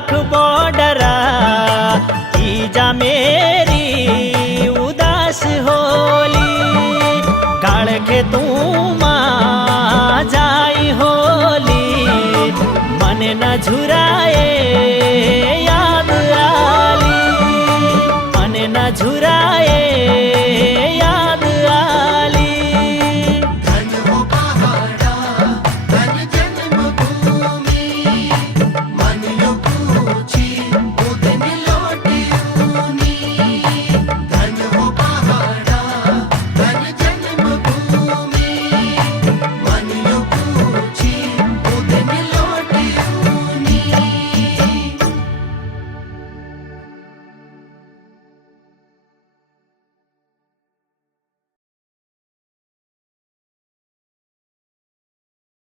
लाख बॉर्डरा तीजा मेरी उदास होली काड़के तू माँ जाई होली मन न झुराए